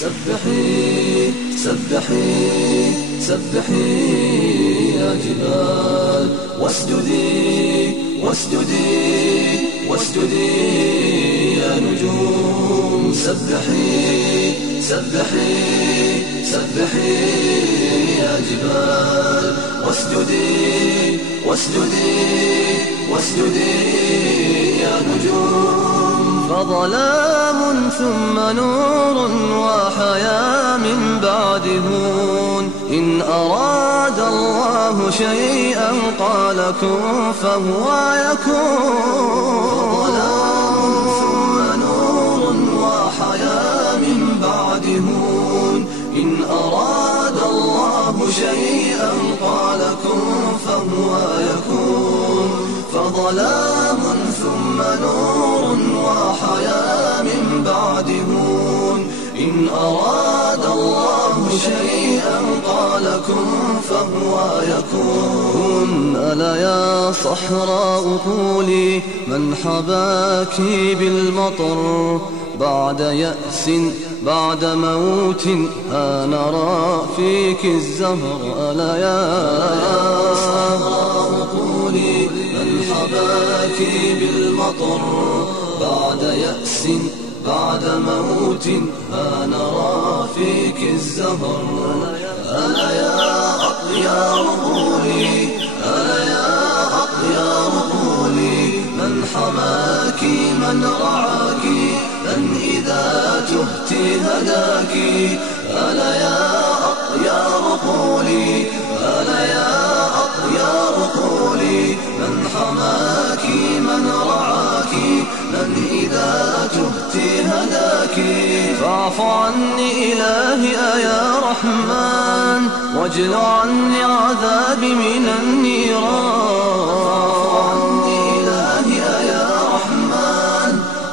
سبحي سبحي سبحي يا جبال، واسجدي واسجدي واسجدي يا نجوم. سبحي سبحي سبحي يا جبال، واسجدي واسجدي واسجدي يا نجوم. فظلام ثم نور وحياة من بعد هون، إن أراد الله شيئا قال كن فهو يكون. فظلام ثم نور وحياة من بعد هون، إن أراد الله شيئا قال كن فهو يكون. فظلام ثم نور وحياة من بعد هون، إن أراد الله شيئا قال كن فهو يكون. ألا يا صحراء قولي من حباك بالمطر، بعد يأس بعد موت ها نرى فيك الزهر. ألا يا صحراء قولي من حباك بالمطر، بعد يأس بعد موت ها نرى فيك الزهر. ألا يا أطيار قولي، ألا يا أطيار قولي من حماك من رعاك، من إذا تهت هداك. ألا يا أطيار قولي، ألا يا أطيار قولي من حماك من رعاك، من إذا تهت هداك. فاعف عني إلهي يا رحمن، واجل عني عذابي من النيران.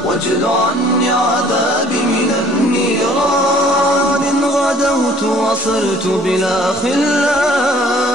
واجل عني عذابي من النيران. إن غدوت وصرت بلا خلان،